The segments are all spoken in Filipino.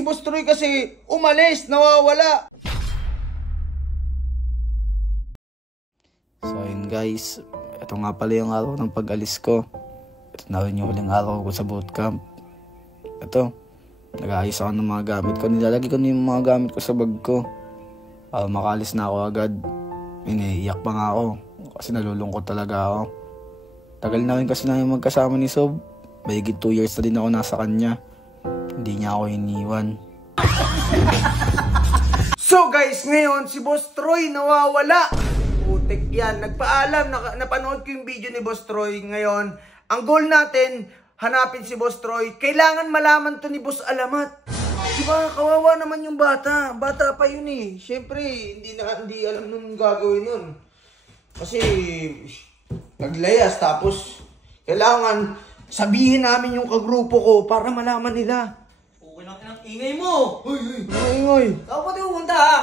Si Boss Troy kasi umalis, nawawala. So yun guys, ito nga pala yung araw ng pag-alis ko. Ito na rin yung uling araw ko sa bootcamp. Ito, nag-aayos ako ng mga gamit ko. Nilalagay ko na yung mga gamit ko sa bag ko. Makalis na ako agad. Iniiyak pa nga ako kasi nalulungkot talaga ako. Tagal na rin kasi namin magkasama ni Sob. Mahigit 2 years na din ako nasa kanya. Hindi niya ako iniwan. So guys, ngayon si Boss Troy nawawala. Putik yan. Nagpaalam, napanood ko yung video ni Boss Troy. Ngayon, ang goal natin, hanapin si Boss Troy. Kailangan malaman to ni Boss Alamat. Diba, kawawa naman yung bata. Bata pa yun eh. Siyempre, hindi alam nung gagawin yun. Kasi, naglayas. Tapos, kailangan sabihin namin yung kagrupo ko para malaman nila. Okay lang, ingay mo! Hoy! Ingay! Saan pa tayo pupunta ha?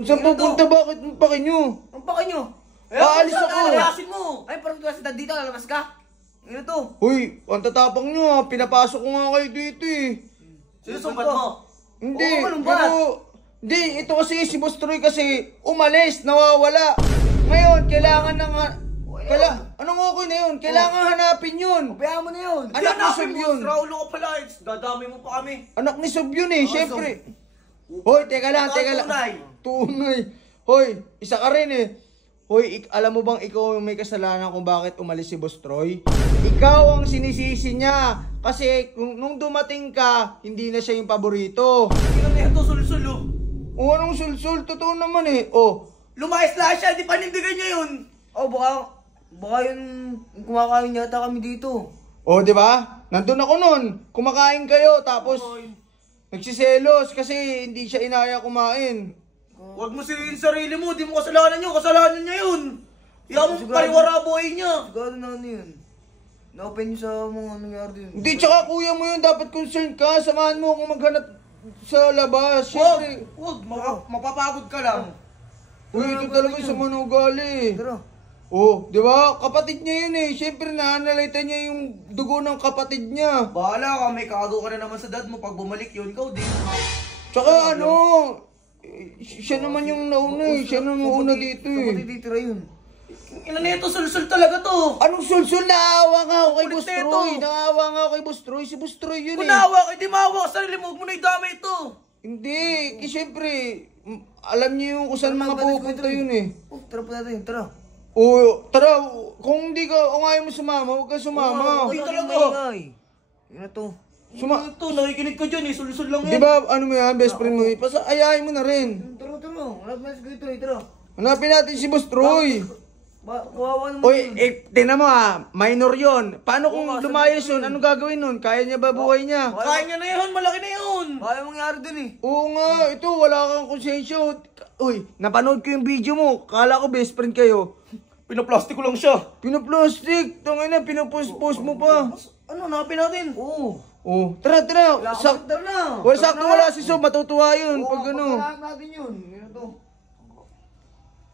Saan pupunta? Bakit ang pake nyo? Ang paka nyo? Aalis ako! Alasin mo! Ay, parang kasi dito, lalabas ka? Ano to? Hoy, ang tatapang nyo ha. Pinapasok ko nga kayo dito eh. Sinusumbat mo? Hindi, Oo, hindi, ito kasi si Boss Troy kasi umalis, nawawala. Ngayon, kailangan ng... Anong okay na yun? Kailangan hanapin yun. Pabayaan mo na yun. Anak ni Sob yun. Raulo ka pala, dadami mo pa kami. Anak ni Sob yun eh, syempre. Hoy, teka lang. Tunay. Hoy, isa ka rin eh. Hoy, alam mo bang ikaw yung may kasalanan kung bakit umalis si Boss Troy? Ikaw ang sinisisi niya. Kasi nung dumating ka, hindi na siya yung paborito. Hindi na ito, sul-sulo. O anong sul-sul? Totoo naman eh. O. Lumayas lahat siya, di panindigan niya yun. Baka yun, kumakain yata kami dito. O, di ba? Nandun ako nun. Kumakain kayo, tapos nagsiselos kasi hindi siya inaya kumain. Huwag mo siriin sarili mo, di mo kasalanan yun, kasalanan niya yun. Iyan mo pariwara buhay niya. Siguro na ano yun. Na-open niyo sa mga nangyari din. Hindi, tsaka kuya mo yun, dapat concerned ka. Samahan mo akong maghanap sa labas. Siyempre. Huwag, mapapagod ka lang. Uy, ito talaga sa manugali. Tara. Oh, di ba? Kapatid niya yun eh. Siyempre, naanalita niya yung dugo ng kapatid niya. Bahala ka, may kago ka na naman sa dad mo. Pag bumalik yun, ikaw din. Tsaka ano, siya naman yung nauna eh. Siya naman una dito eh. Kapatid dito rin yun. Ina nito, sul-sul talaga to. Anong sul-sul? Naawa nga ako kay Kulit Boss na ito. Troy. Naawa nga ako kay Boss Troy. Si Boss Troy yun Kung eh. naawa ka, di maawa ka sarili mo. Huwag mo na idamay ito. Hindi, kasi siyempre, alam niyo yung kung saan mga pupunta yun eh. Tara po natin, tara. Oo, tara, kung hindi ka, kung ayaw mo sumama, huwag ka sumama. Uy, talaga. Yun na to. Ito, nakikinig ka dyan eh. Sul-sul lang yan. Di ba, ano mo yan, best friend mo eh, ayayin mo na rin. Tara. Hanap na si Kuya Troy, tara. Hanapin natin si Boss Troy. Kawawa naman Uy, yun. tingnan mo minor yon. Paano kung lumayas yun? Anong gagawin nun? Kaya niya ba buhay niya? Kaya niya na yun, malaki na yun. Baka mangyari dun eh. Oo nga, ito, wala kang konsensya. Uy, napanood ko yung video mo. Kala ko best friend kayo. Pinaplastic ko lang siya. Pinaplastic. Tangay na, pinapost-post mo pa. Ano, napin natin? Oo. Oh, tara. Tara na. Sakto wala si Sob, matutuwa yun. Oo, Pag ano. pagkakalat natin yun. Yun na to.